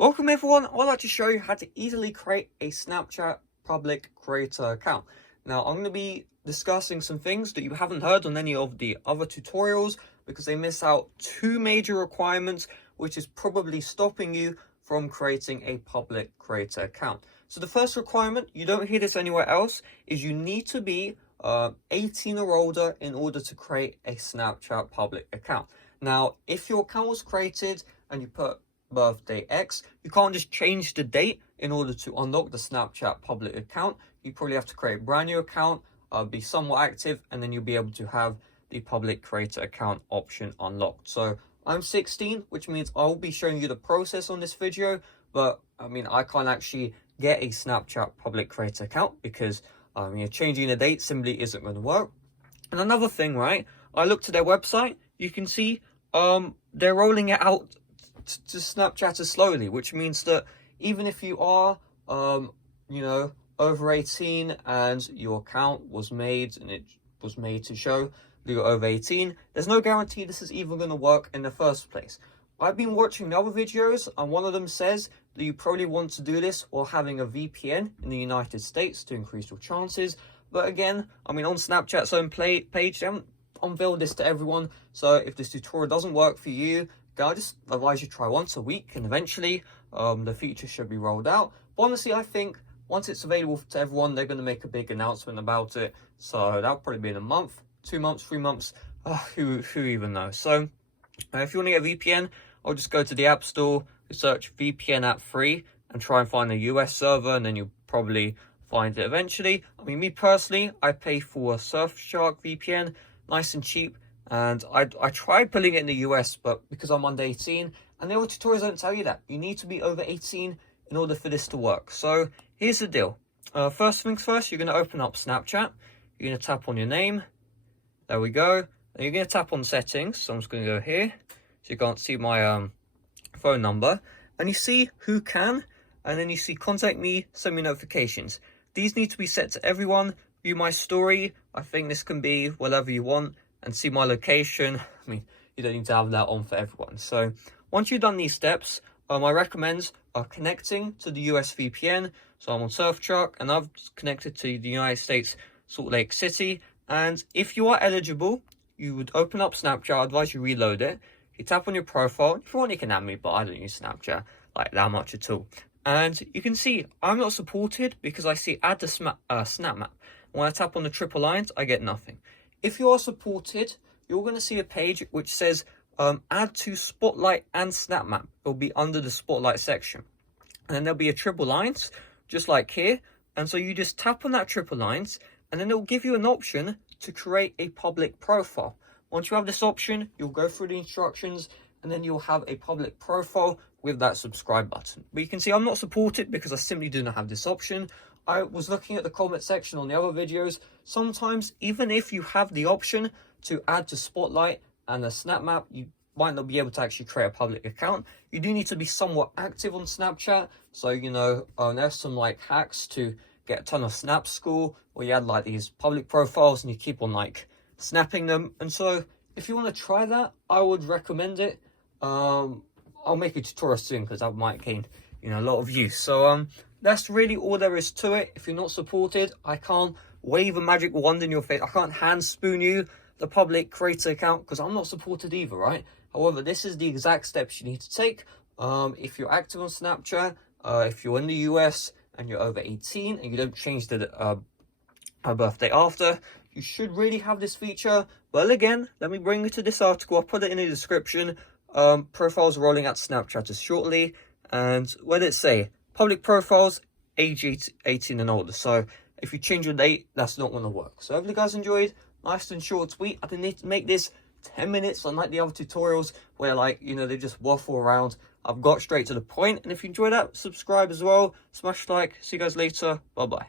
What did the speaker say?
Welcome everyone, I'd like to show you how to easily create a Snapchat public creator account. Now I'm going to be discussing some things that you haven't heard on any of the other tutorials because they miss out two major requirements which is probably stopping you from creating a public creator account. So the first requirement, you don't hear this anywhere else, is you need to be 18 or older in order to create a Snapchat public account. Now if your account was created and you put birthday X, you can't just change the date in order to unlock the Snapchat public account. You probably have to create a brand new account, be somewhat active, and then you'll be able to have the public creator account option unlocked. So I'm 16, which means I'll be showing you the process on this video, but I mean I can't actually get a Snapchat public creator account because changing the date simply isn't going to work. And another thing, right, I looked at their website, you can see they're rolling it out to Snapchatters slowly, which means that even if you are over 18 and your account was made and it was made to show that you're over 18, there's no guarantee this is even going to work in the first place. I've been watching the other videos and one of them says that you probably want to do this while having a VPN in the United States to increase your chances. But again, I mean on Snapchat's own page, they haven't unveiled this to everyone, so if this tutorial doesn't work for you, I just advise you try once a week and eventually the feature should be rolled out. But honestly, I think once it's available to everyone, they're going to make a big announcement about it. So that'll probably be in a month, 2 months, 3 months, who even knows. So if you want to get a VPN, I'll just go to the App Store, search VPN app free and try and find a US server, and then you'll probably find it eventually. I mean, me personally, I pay for a Surfshark VPN, nice and cheap. And I tried putting it in the US, but because I'm under 18, and the other tutorials don't tell you that. You need to be over 18 in order for this to work. So here's the deal. First things first, you're going to open up Snapchat. You're going to tap on your name. There we go. And you're going to tap on settings. So I'm just going to go here. So you can't see my phone number. And you see who can. And then you see contact me, send me notifications. These need to be set to everyone. View my story. I think this can be whatever you want. And see my location. I mean, you don't need to have that on for everyone. So once you've done these steps, I recommend connecting to the US VPN. So I'm on Surfshark and I've connected to the United States, Salt Lake City. And if you are eligible, you would open up Snapchat. I advise you reload it. You tap on your profile. If you want, you can add me, but I don't use Snapchat like that much at all. And you can see I'm not supported because I see add to snap map. When I tap on the triple lines, I get nothing. If you are supported, you're going to see a page which says add to Spotlight and Snap Map. It'll be under the Spotlight section. And then there'll be a triple lines, just like here. And so you just tap on that triple lines, and then it'll give you an option to create a public profile. Once you have this option, you'll go through the instructions, and then you'll have a public profile with that subscribe button. But you can see I'm not supported because I simply do not have this option. I was looking at the comment section on the other videos. Sometimes, even if you have the option to add to Spotlight and a Snap Map, you might not be able to actually create a public account. You do need to be somewhat active on Snapchat. So, there's some like hacks to get a ton of snap score, where you add like these public profiles and you keep on like snapping them. And so if you want to try that, I would recommend it. I'll make a tutorial soon because that might gain a lot of views. So that's really all there is to it. If you're not supported, I can't wave a magic wand in your face. I can't hand spoon you the public creator account because I'm not supported either, right? However, this is the exact steps you need to take. If you're active on Snapchat, if you're in the US and you're over 18 and you don't change the birthday after, you should really have this feature. Well, again, let me bring you to this article. I'll put it in the description. Profiles rolling out to Snapchatters shortly. And what did it say? Public profiles, age 18 and older. So if you change your date, that's not going to work. So hopefully you guys enjoyed. Nice and short tweet. I didn't need to make this 10 minutes unlike the other tutorials where they just waffle around. I've got straight to the point. And if you enjoyed that, subscribe as well. Smash like. See you guys later. Bye bye.